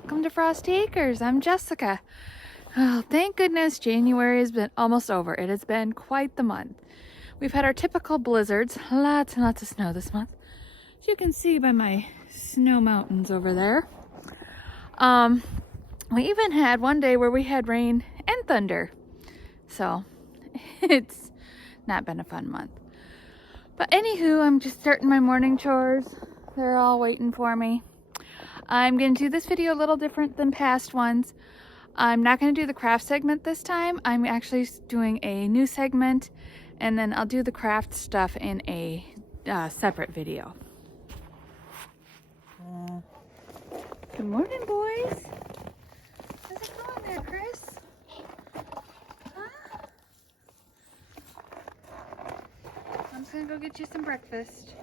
welcome to Frosty Acres. I'm Jessica. Oh, thank goodness January has been almost over. It has been quite the month. We've had our typical blizzards, lots and lots of snow this month. As you can see by my snow mountains over there. We even had one day where we had rain and thunder. So it's not been a fun month. But anywho, I'm just starting my morning chores. They're all waiting for me. I'm going to do this video a little different than past ones. I'm not going to do the craft segment this time. I'm actually doing a new segment, and then I'll do the craft stuff in a separate video. Good morning, boys. How's it going there, Chris? Huh? I'm just going to go get you some breakfast.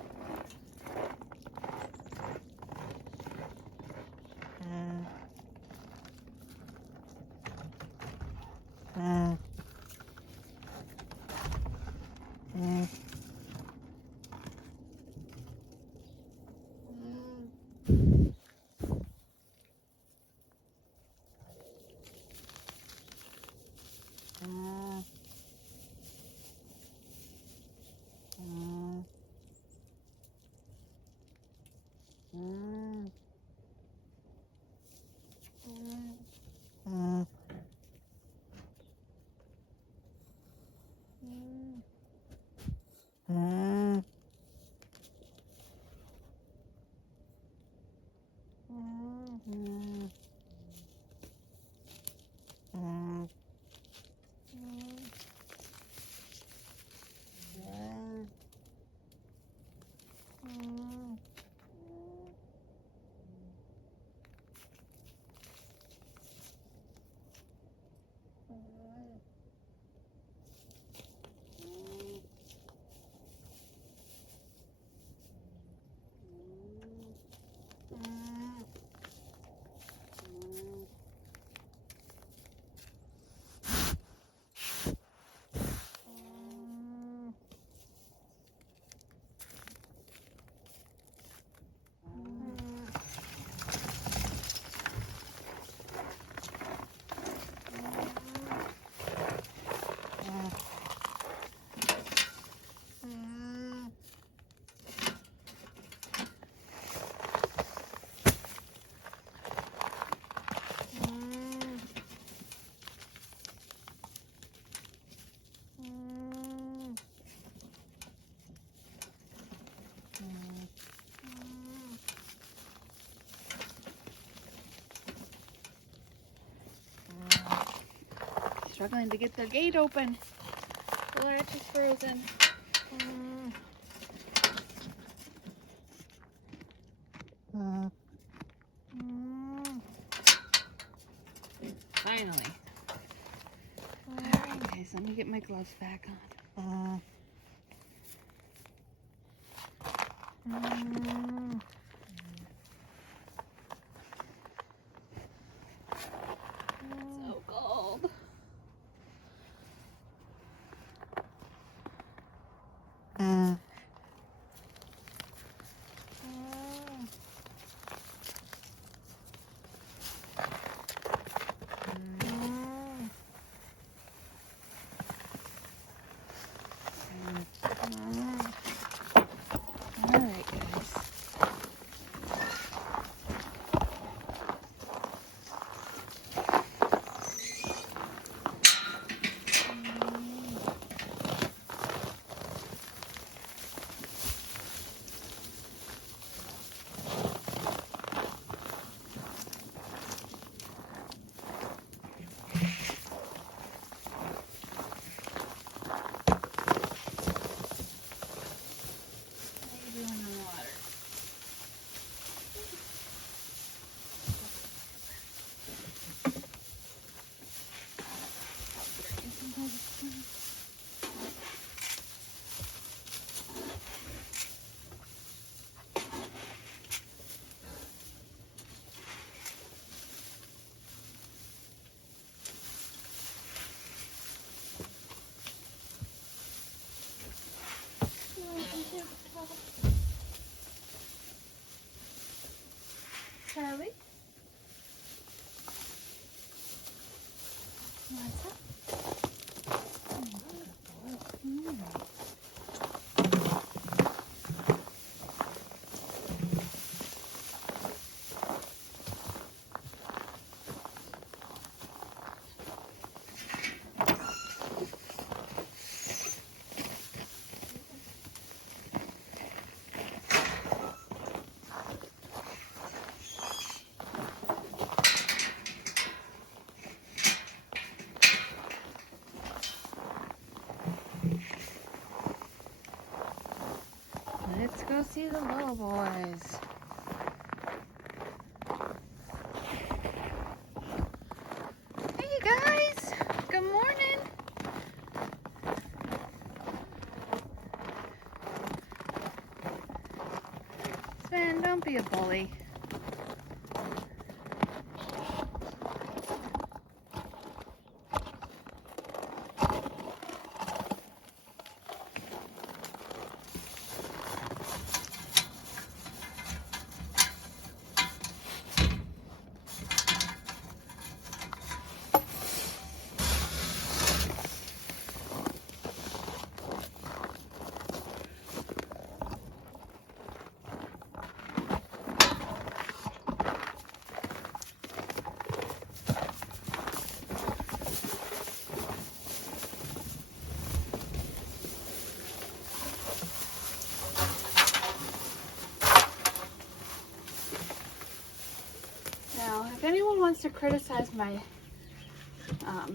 Struggling to get the gate open. The latch is frozen. Finally. Alright guys, let me get my gloves back on. So cold. What's up? Let's go see the little boys. Hey guys, good morning. Sven, don't be a bully. Now, if anyone wants to criticize my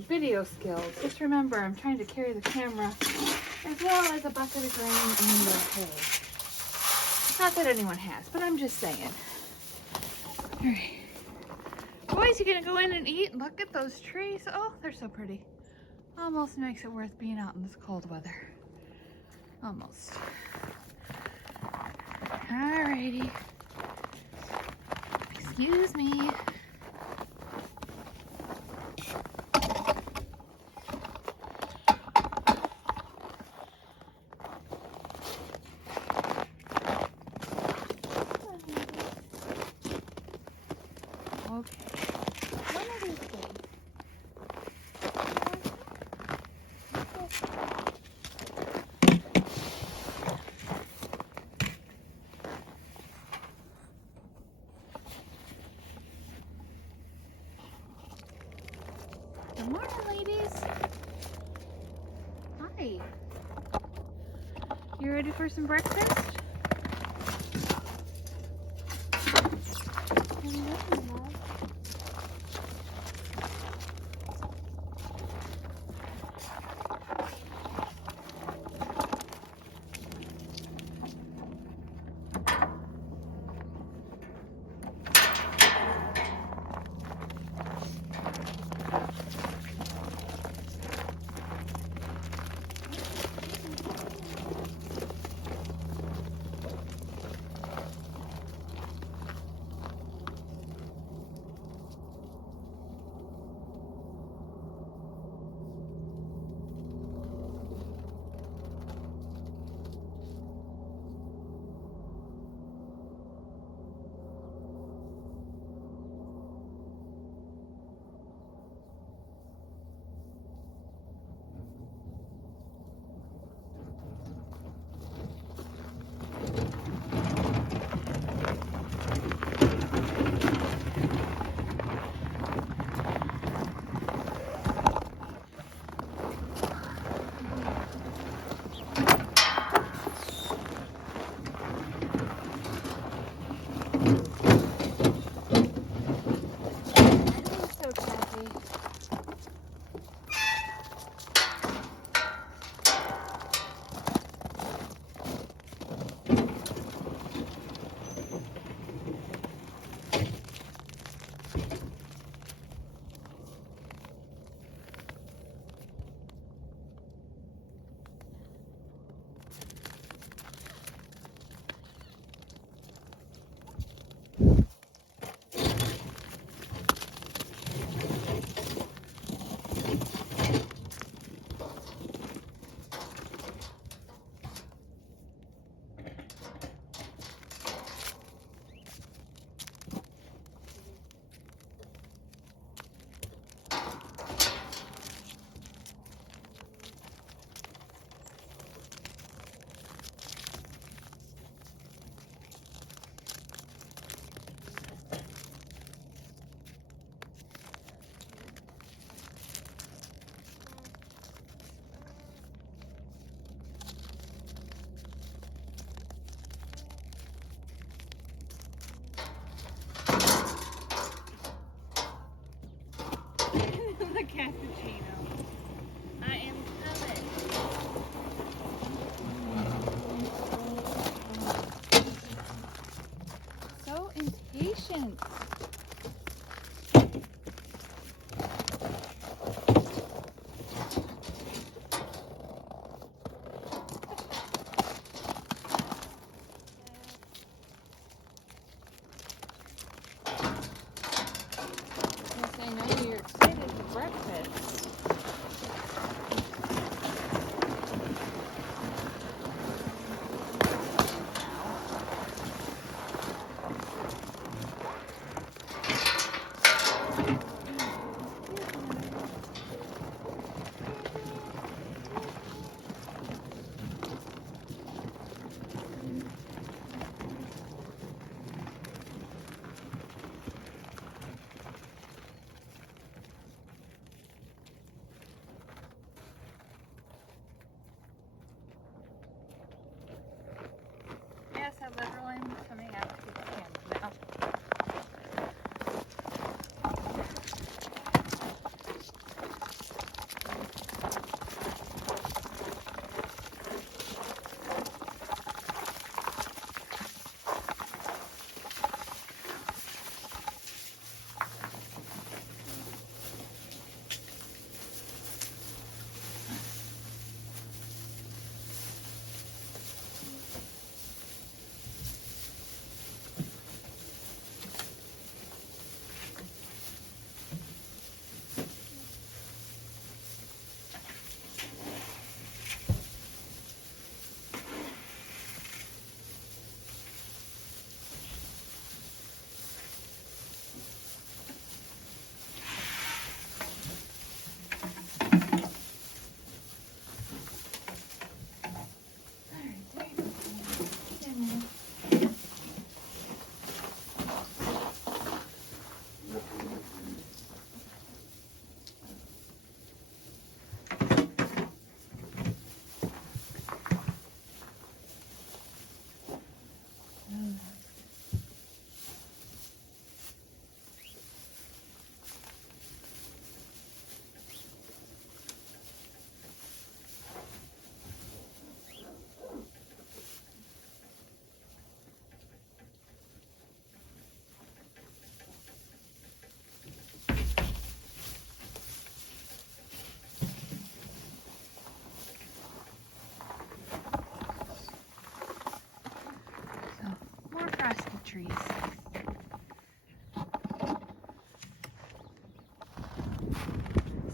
video skills, just remember I'm trying to carry the camera as well as a bucket of grain and the hay. Not that anyone has, but I'm just saying. Alright. Boys, you gonna go in and eat? Look at those trees. Oh, they're so pretty. Almost makes it worth being out in this cold weather. Almost. Alrighty. Excuse me. Okay. One of these days. Good morning, ladies. Hi. You ready for some breakfast? a cappuccino. I am coming. So impatient. Yes, I know you're excited for breakfast. Yes, I literally am coming out to get the cans now. More frosty trees.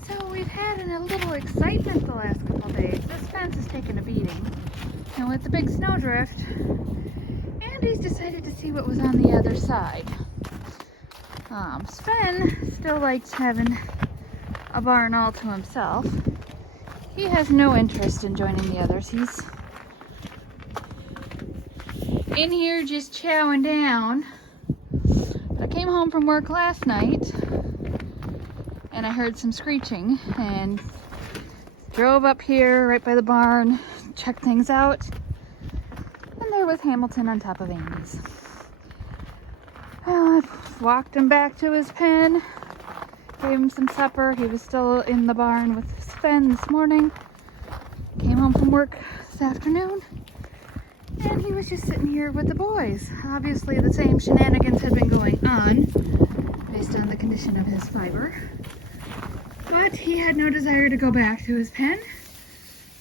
So we've had a little excitement the last couple days. This fence has taken a beating. And with the big snowdrift, Andy's decided to see what was on the other side. Sven still likes having a barn all to himself. He has no interest in joining the others. He's in here just chowing down. But I came home from work last night and I heard some screeching and drove up here right by the barn, checked things out, and there was Hamilton on top of Andy's. Well, I walked him back to his pen, gave him some supper. He was still in the barn with Sven this morning. Came home from work this afternoon. And he was just sitting here with the boys. Obviously the same shenanigans had been going on based on the condition of his fiber. But he had no desire to go back to his pen.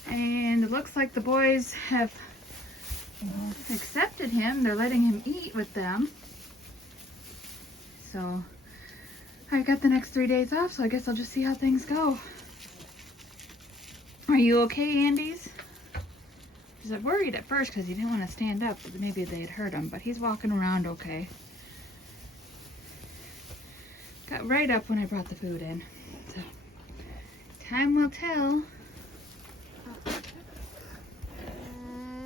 And it looks like the boys have accepted him. They're letting him eat with them. So I got the next 3 days off, so I guess I'll just see how things go. Are you okay, Andes? I was worried at first because he didn't want to stand up, but maybe they had hurt him, but he's walking around okay. Got right up when I brought the food in. So, time will tell.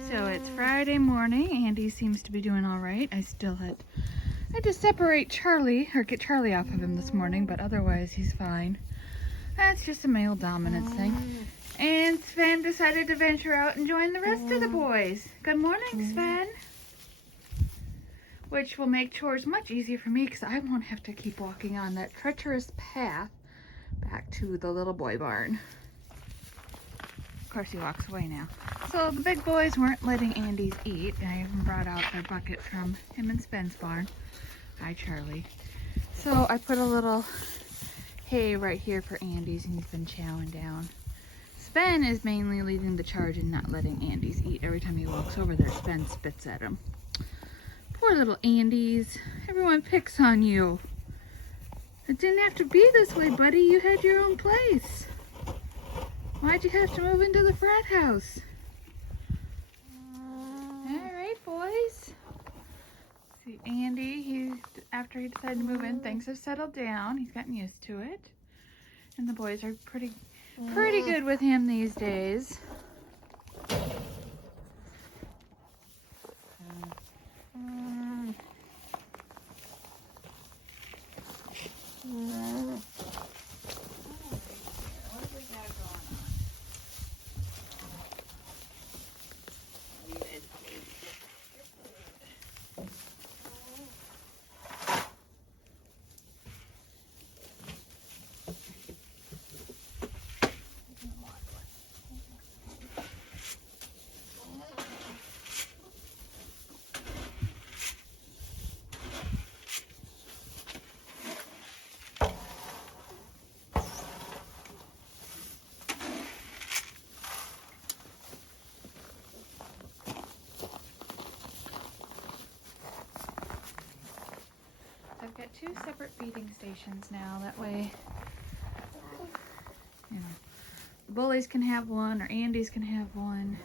So it's Friday morning. Andy seems to be doing all right. I had to separate Charlie, or get Charlie off of him this morning, but otherwise he's fine. That's just a male dominance thing. And Sven decided to venture out and join the rest of the boys. Good morning, Sven. Which will make chores much easier for me because I won't have to keep walking on that treacherous path back to the little boy barn. Of course, he walks away now. So the big boys weren't letting Andy's eat. I even brought out their bucket from him and Spen's barn. Hi, Charlie. So I put a little hay right here for Andy's, and he's been chowing down. Spen is mainly leading the charge and not letting Andy's eat. Every time he walks over there, Spen spits at him. Poor little Andy's. Everyone picks on you. It didn't have to be this way, buddy. You had your own place. Why'd you have to move into the frat house? All right, boys. See, Andy, after he decided to move in, things have settled down. He's gotten used to it. And the boys are pretty good with him these days. I've got 2 separate feeding stations now. That way, you know, the bullies can have one or Andy's can have one.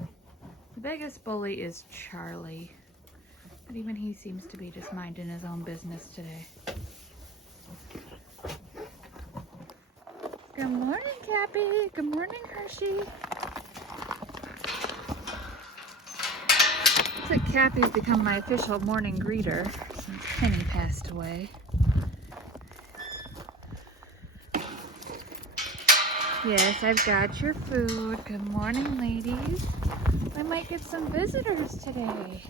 The biggest bully is Charlie, but even he seems to be just minding his own business today. Good morning, Cappy. Good morning, Hershey. Looks like Cappy's become my official morning greeter since Penny passed away. Yes, I've got your food. Good morning, ladies. I might get some visitors today.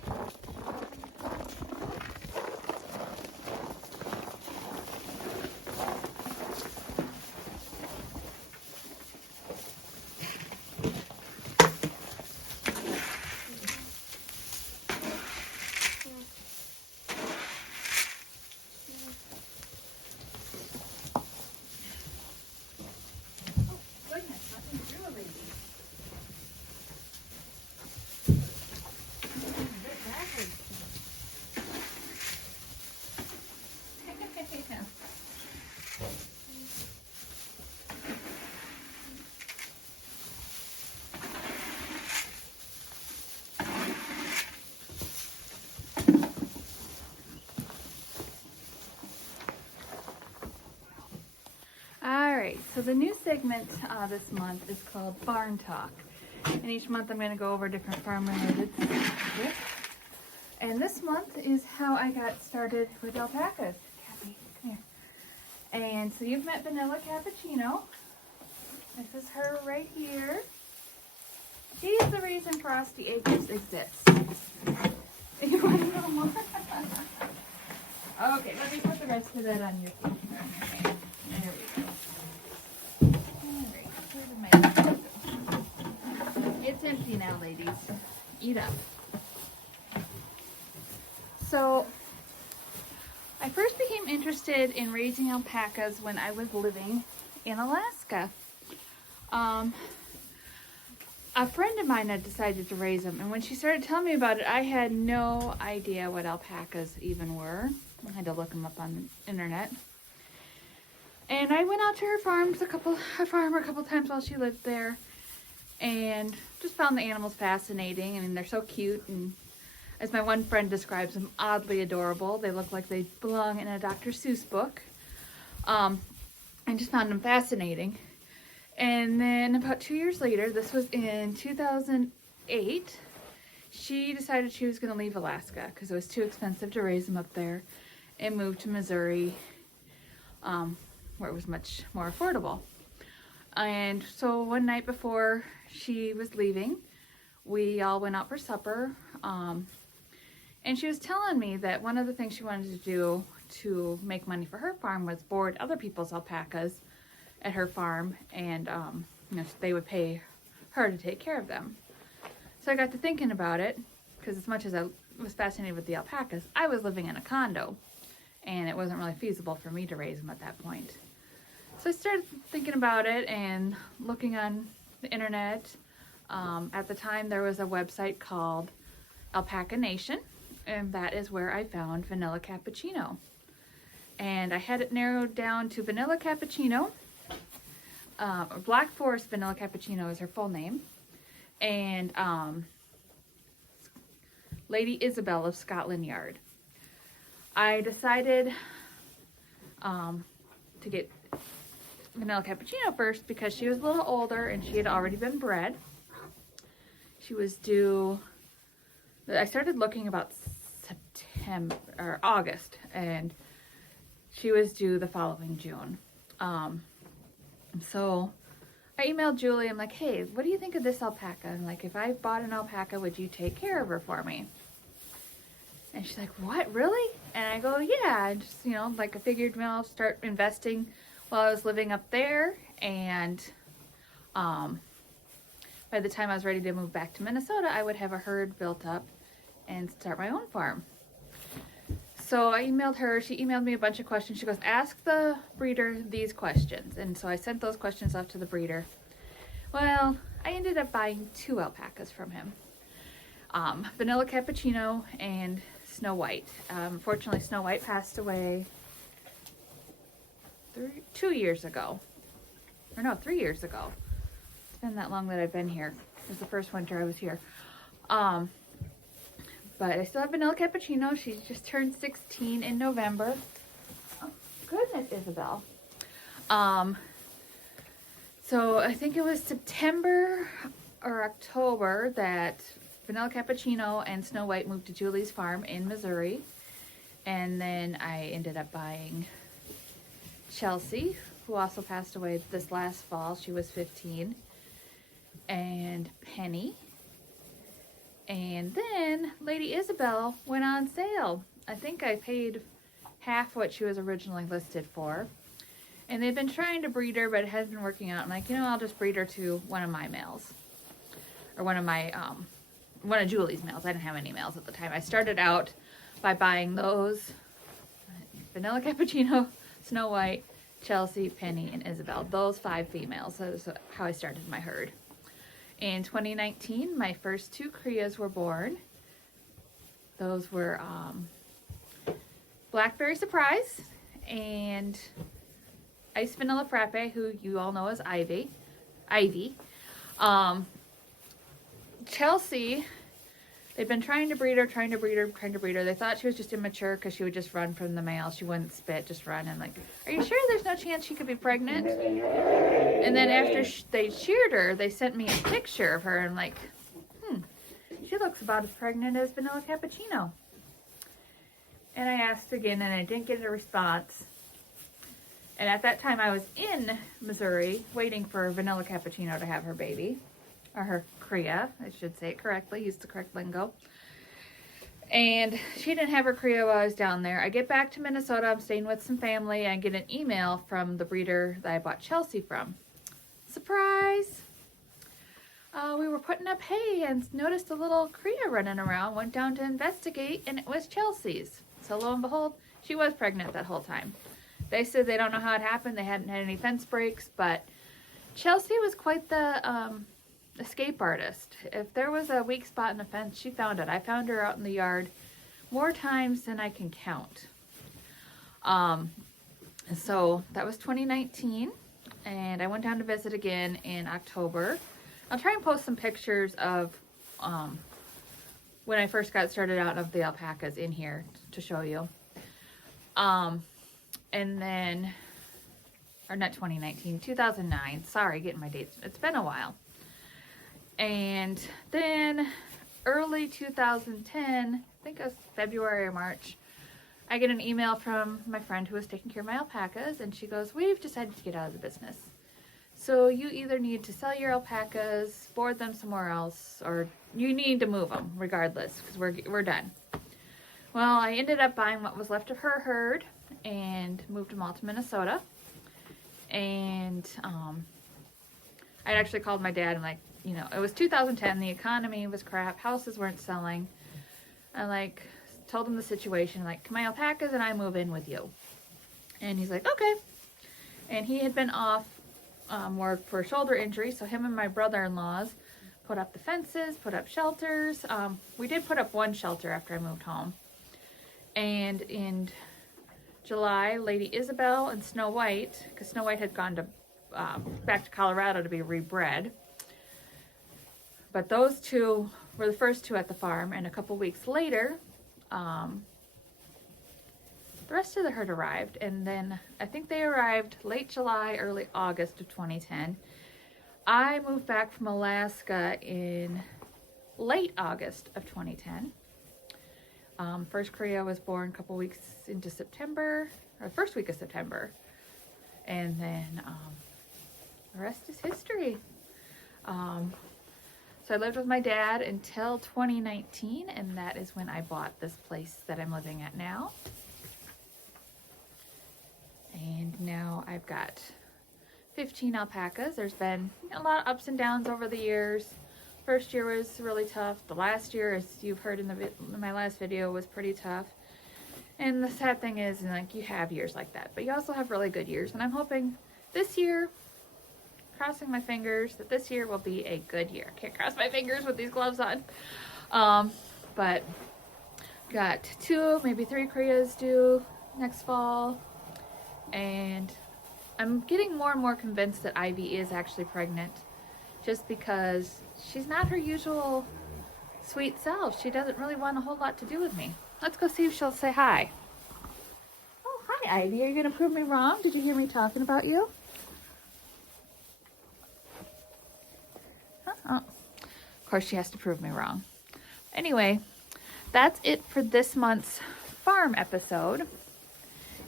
So the new segment this month is called Barn Talk. And each month I'm going to go over different farm-related subjects. And this month is how I got started with alpacas. Cappy, come here. And so you've met Vanilla Cappuccino. This is her right here. She's the reason Frosty Acres exists. You want to know more? Okay, let me put the rest of that on your feet. There we go. It's empty now, ladies. Eat up. So, I first became interested in raising alpacas when I was living in Alaska. A friend of mine had decided to raise them, and when she started telling me about it, I had no idea what alpacas even were. I had to look them up on the internet. And I went out to her farm a couple times while she lived there, and just found the animals fascinating. I mean, they're so cute, and as my one friend describes them, oddly adorable. They look like they belong in a Dr. Seuss book. I just found them fascinating. And then about 2 years later, this was in 2008, she decided she was going to leave Alaska because it was too expensive to raise them up there, and moved to Missouri, where it was much more affordable. And so one night before she was leaving, we all went out for supper, and she was telling me that one of the things she wanted to do to make money for her farm was board other people's alpacas at her farm, and you know, they would pay her to take care of them. So I got to thinking about it, because as much as I was fascinated with the alpacas, I was living in a condo, and it wasn't really feasible for me to raise them at that point. So I started thinking about it and looking on the internet. At the time, there was a website called Alpaca Nation, and that is where I found vanilla cappuccino. And I had it narrowed down to vanilla cappuccino. Black Forest vanilla cappuccino is her full name. And Lady Isabel of Scotland Yard. I decided to get vanilla cappuccino first because she was a little older and she had already been bred. She was due, I started looking about September or August, and she was due the following June. So I emailed Julie. I'm like, hey, what do you think of this alpaca? And like, if I bought an alpaca, would you take care of her for me? And she's like, what, really? And I go, yeah, I just, you know, like I figured, well, I'll start investing while I was living up there. And by the time I was ready to move back to Minnesota, I would have a herd built up and start my own farm. So I emailed her. She emailed me a bunch of questions. She goes, ask the breeder these questions. And so I sent those questions off to the breeder. Well, I ended up buying 2 alpacas from him. Vanilla Cappuccino and Snow White. Unfortunately, Snow White passed away 2 years ago. Or no, 3 years ago. It's been that long that I've been here. It was the first winter I was here. But I still have Vanilla Cappuccino. She's just turned 16 in November. Oh, goodness, Isabel. So I think it was September or October that Vanilla Cappuccino and Snow White moved to Julie's farm in Missouri. And then I ended up buying Chelsea, who also passed away this last fall. She was 15. And Penny. And then Lady Isabel went on sale. I think I paid half what she was originally listed for. And they've been trying to breed her, but it hasn't been working out. I'm like, you know, I'll just breed her to one of my males. Or one of Julie's males. I didn't have any males at the time. I started out by buying those. Vanilla Cappuccino, Snow White, Chelsea, Penny, and Isabel. Those 5 females. That's how I started my herd. In 2019, my first 2 crias were born. Those were Blackberry Surprise and Ice Vanilla Frappe, who you all know as Ivy. Chelsea, they've been trying to breed her. They thought she was just immature because she would just run from the male. She wouldn't spit, just run. And like, are you sure there's no chance she could be pregnant? And then after they sheared her, they sent me a picture of her and like, she looks about as pregnant as Vanilla Cappuccino. And I asked again and I didn't get a response. And at that time I was in Missouri waiting for Vanilla Cappuccino to have her baby. Or her cria, I should say it correctly, use the correct lingo. And she didn't have her cria while I was down there. I get back to Minnesota, I'm staying with some family, and I get an email from the breeder that I bought Chelsea from. Surprise! We were putting up hay and noticed a little cria running around, went down to investigate, and it was Chelsea's. So lo and behold, she was pregnant that whole time. They said they don't know how it happened, they hadn't had any fence breaks, but Chelsea was quite the escape artist. If there was a weak spot in the fence, she found it. I found her out in the yard more times than I can count. So that was 2019, and I went down to visit again in October. I'll try and post some pictures of when I first got started out of the alpacas in here to show you. And then, or not 2019, 2009. Sorry, getting my dates. It's been a while. And then early 2010, I think it was February or March, I get an email from my friend who was taking care of my alpacas, and she goes, we've decided to get out of the business. So you either need to sell your alpacas, board them somewhere else, or you need to move them regardless, because we're done. Well, I ended up buying what was left of her herd, and moved them all to Minnesota. And I'd actually called my dad and like, you know, it was 2010, the economy was crap, houses weren't selling. I like told him the situation, like, can my alpacas and I move in with you? And he's like, okay. And he had been off work for a shoulder injury, so him and my brother-in-laws put up the fences, put up shelters. We did put up one shelter after I moved home. And in July, Lady Isabel and Snow White, because Snow White had gone to back to Colorado to be rebred. But those two were the first two at the farm, and a couple weeks later, the rest of the herd arrived, and then I think they arrived late July, early August of 2010. I moved back from Alaska in late August of 2010. First Korea was born a couple weeks into September, or first week of September, and then the rest is history. So I lived with my dad until 2019, and that is when I bought this place that I'm living at now. And now I've got 15 alpacas. There's been a lot of ups and downs over the years. First year was really tough. The last year, as you've heard in my last video, was pretty tough. And the sad thing is, like, you have years like that, but you also have really good years. And I'm hoping this year, crossing my fingers, that this year will be a good year. Can't cross my fingers with these gloves on. But got 2, maybe 3 Koreas due next fall. And I'm getting more and more convinced that Ivy is actually pregnant, just because she's not her usual sweet self. She doesn't really want a whole lot to do with me. Let's go see if she'll say hi. Oh, hi Ivy. Are you gonna prove me wrong? Did you hear me talking about you? Oh. Of course she has to prove me wrong. Anyway, that's it for this month's farm episode.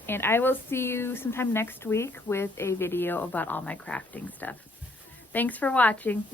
And I will see you sometime next week with a video about all my crafting stuff. Thanks for watching.